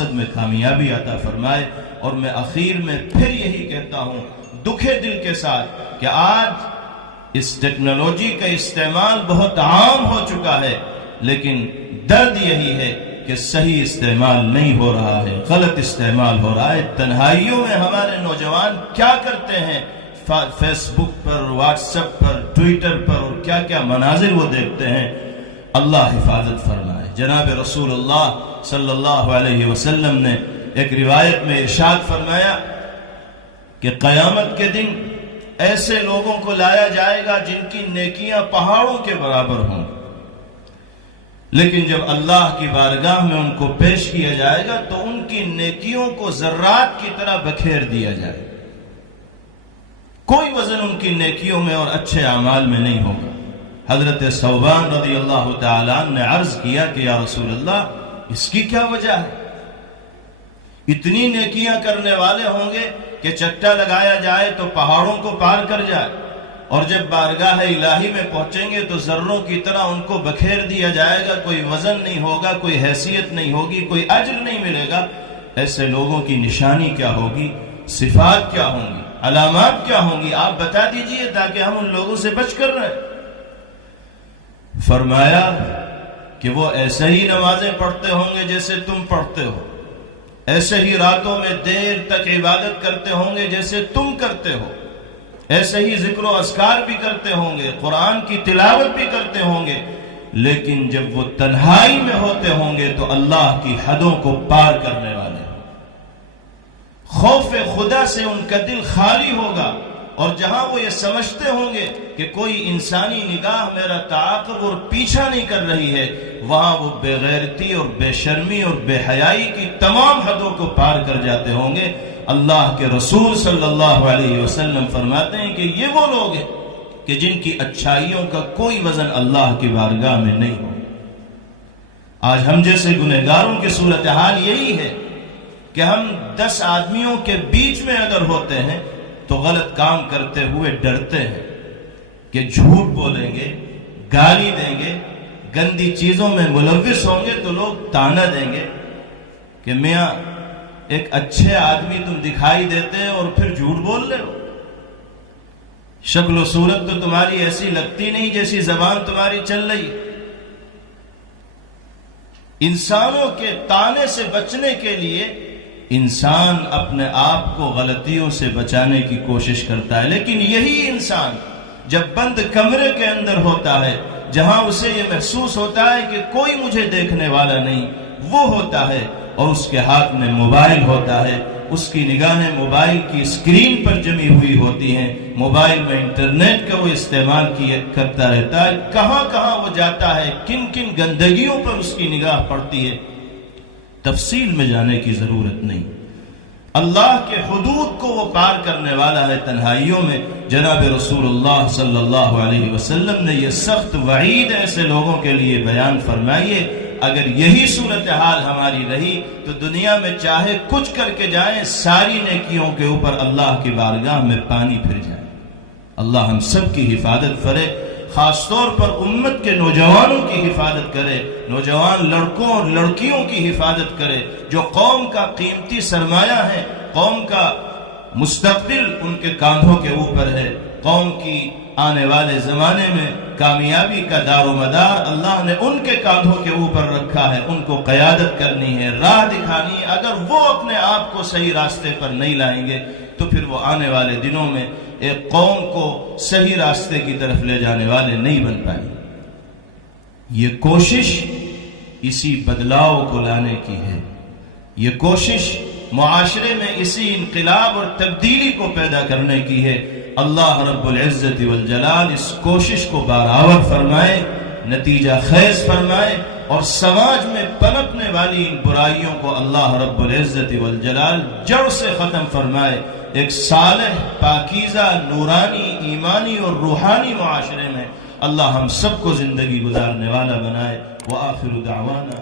مقصد میں کامیابی عطا فرمائے۔ اور میں آخر میں پھر یہی کہتا ہوں دکھے دل کے ساتھ کہ آج اس ٹیکنالوجی کا استعمال بہت عام ہو چکا ہے، لیکن درد یہی ہے کہ صحیح استعمال نہیں ہو رہا ہے، غلط استعمال ہو رہا ہے۔ تنہائیوں میں ہمارے نوجوان کیا کرتے ہیں، فیس بک پر، واٹس ایپ پر، ٹویٹر پر، اور کیا کیا مناظر وہ دیکھتے ہیں۔ اللہ حفاظت فرمائے۔ جناب رسول اللہ صلی اللہ علیہ وسلم نے ایک روایت میں ارشاد فرمایا کہ قیامت کے دن ایسے لوگوں کو لایا جائے گا جن کی نیکیاں پہاڑوں کے برابر ہوں، لیکن جب اللہ کی بارگاہ میں ان کو پیش کیا جائے گا تو ان کی نیکیوں کو ذرات کی طرح بکھیر دیا جائے گا، کوئی وزن ان کی نیکیوں میں اور اچھے اعمال میں نہیں ہوگا۔ حضرت ثوبان رضی اللہ تعالیٰ عنہ نے عرض کیا کہ یا رسول اللہ اس کی کیا وجہ ہے؟ اتنی نیکیاں کرنے والے ہوں گے کہ چٹا لگایا جائے تو پہاڑوں کو پار کر جائے، اور جب بارگاہ الہی میں پہنچیں گے تو ذروں کی طرح ان کو بکھیر دیا جائے گا، کوئی وزن نہیں ہوگا، کوئی حیثیت نہیں ہوگی، کوئی اجر نہیں ملے گا۔ ایسے لوگوں کی نشانی کیا ہوگی، صفات کیا ہوں گی، علامات کیا ہوں گی، آپ بتا دیجئے تاکہ ہم ان لوگوں سے بچ کر رہیں۔ فرمایا کہ وہ ایسے ہی نمازیں پڑھتے ہوں گے جیسے تم پڑھتے ہو، ایسے ہی راتوں میں دیر تک عبادت کرتے ہوں گے جیسے تم کرتے ہو، ایسے ہی ذکر و اذکار بھی کرتے ہوں گے، قرآن کی تلاوت بھی کرتے ہوں گے، لیکن جب وہ تنہائی میں ہوتے ہوں گے تو اللہ کی حدوں کو پار کرنے والے ہوں۔ خوف خدا سے ان کا دل خالی ہوگا، اور جہاں وہ یہ سمجھتے ہوں گے کہ کوئی انسانی نگاہ میرا تعاقب اور پیچھا نہیں کر رہی ہے، وہاں وہ بے غیرتی اور بے شرمی اور بے حیائی کی تمام حدوں کو پار کر جاتے ہوں گے۔ اللہ کے رسول صلی اللہ علیہ وسلم فرماتے ہیں کہ یہ وہ لوگ ہیں کہ جن کی اچھائیوں کا کوئی وزن اللہ کی بارگاہ میں نہیں ہو۔ آج ہم جیسے گنہگاروں کی صورتحال یہی ہے کہ ہم 10 آدمیوں کے بیچ میں اگر ہوتے ہیں تو غلط کام کرتے ہوئے ڈرتے ہیں کہ جھوٹ بولیں گے، گالی دیں گے، گندی چیزوں میں ملوث ہوں گے تو لوگ طعنہ دیں گے کہ میاں ایک اچھے آدمی تم دکھائی دیتے اور پھر جھوٹ بول رہے ہو، شکل و صورت تو تمہاری ایسی لگتی نہیں جیسی زبان تمہاری چل رہی۔ انسانوں کے طعنے سے بچنے کے لیے انسان اپنے آپ کو غلطیوں سے بچانے کی کوشش کرتا ہے، لیکن یہی انسان جب بند کمرے کے اندر ہوتا ہے، جہاں اسے یہ محسوس ہوتا ہے کہ کوئی مجھے دیکھنے والا نہیں، وہ ہوتا ہے اور اس کے ہاتھ میں موبائل ہوتا ہے، اس کی نگاہیں موبائل کی اسکرین پر جمی ہوئی ہوتی ہیں، موبائل میں انٹرنیٹ کا وہ استعمال کرتا رہتا ہے، کہاں کہاں وہ جاتا ہے، کن کن گندگیوں پر اس کی نگاہ پڑتی ہے، تفصیل میں جانے کی ضرورت نہیں۔ اللہ کے حدود کو وہ پار کرنے والا ہے تنہائیوں میں۔ جناب رسول اللہ صلی اللہ علیہ وسلم نے یہ سخت وعید ایسے لوگوں کے لیے بیان فرمائیے، اگر یہی صورتحال ہماری رہی تو دنیا میں چاہے کچھ کر کے جائیں، ساری نیکیوں کے اوپر اللہ کی بارگاہ میں پانی پھر جائے۔ اللہ ہم سب کی حفاظت کرے، خاص طور پر امت کے نوجوانوں کی حفاظت کرے، نوجوان لڑکوں اور لڑکیوں کی حفاظت کرے جو قوم کا قیمتی سرمایہ ہے، قوم کا مستقبل ان کے کاندھوں کے اوپر ہے، قوم کی آنے والے زمانے میں کامیابی کا دار و مدار اللہ نے ان کے کاندھوں کے اوپر رکھا ہے، ان کو قیادت کرنی ہے، راہ دکھانی ہے۔ اگر وہ اپنے آپ کو صحیح راستے پر نہیں لائیں گے تو پھر وہ آنے والے دنوں میں ایک قوم کو صحیح راستے کی طرف لے جانے والے نہیں بن پائیں۔ یہ کوشش اسی بدلاؤ کو لانے کی ہے، یہ کوشش معاشرے میں اسی انقلاب اور تبدیلی کو پیدا کرنے کی ہے۔ اللہ رب العزت والجلال اس کوشش کو بارآور فرمائے، نتیجہ خیز فرمائے، اور سماج میں پنپنے والی ان برائیوں کو اللہ رب العزت والجلال جڑ سے ختم فرمائے، ایک صالح، پاکیزہ، نورانی، ایمانی اور روحانی معاشرے میں اللہ ہم سب کو زندگی گزارنے والا بنائے۔ وآخر دعوانا